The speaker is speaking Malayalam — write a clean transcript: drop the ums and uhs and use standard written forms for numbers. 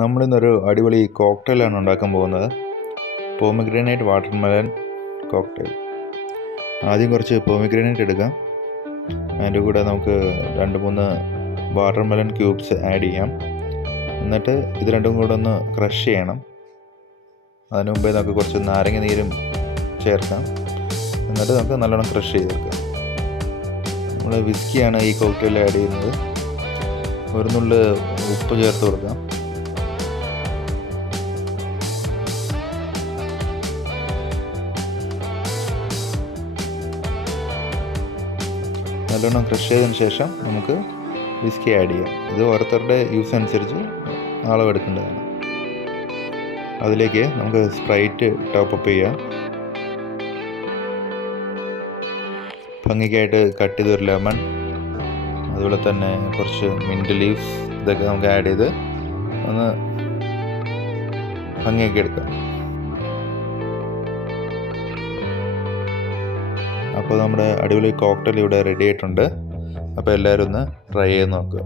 നമ്മളിന്നൊരു അടിപൊളി കോക്ടെയിലാണ് ഉണ്ടാക്കാൻ പോകുന്നത്. Pomegranate watermelon cocktail. ആദ്യം കുറച്ച് പോമിഗ്രാനൈറ്റ് എടുക്കാം. അതിൻ്റെ കൂടെ നമുക്ക് 2-3 വാട്ടർമെലൺ ക്യൂബ്സ് ആഡ് ചെയ്യാം. എന്നിട്ട് ഇത് രണ്ടും കൂടെ ഒന്ന് ക്രഷ് ചെയ്യണം. അതിന് മുമ്പേ നമുക്ക് കുറച്ച് നാരങ്ങ നീരും ചേർക്കാം. എന്നിട്ട് നമുക്ക് നല്ലോണം ക്രഷ് ചെയ്തെടുക്കാം. നമ്മൾ വിസ്കിയാണ് ഈ കോക്ടെയിൽ ആഡ് ചെയ്യുന്നത്. ഒരു നുള്ള് ഉപ്പ് ചേർത്ത് കൊടുക്കാം. നല്ലോണം ക്രഷ് ചെയ്തതിന് ശേഷം നമുക്ക് വിസ്കി ആഡ് ചെയ്യാം. ഇത് ഓരോരുത്തരുടെ യൂസ് അനുസരിച്ച് അളവെടുക്കേണ്ടതാണ്. അതിലേക്ക് നമുക്ക് സ്പ്രൈറ്റ് ടോപ്പപ്പ് ചെയ്യാം. ഭംഗിക്കായിട്ട് കട്ട് ചെയ്തൊരു ലെമൺ, അതുപോലെ തന്നെ കുറച്ച് മിൻറ്റ് ലീവ്സ്, ഇതൊക്കെ നമുക്ക് ആഡ് ചെയ്ത് ഒന്ന് ഭംഗിയാക്കി എടുക്കാം. അപ്പോൾ നമ്മുടെ അടിപൊളി കോക്ടെയിൽ ഇവിടെ റെഡി ആയിട്ടുണ്ട്. അപ്പോൾ എല്ലാവരും ഒന്ന് ട്രൈ ചെയ്ത് നോക്കുക.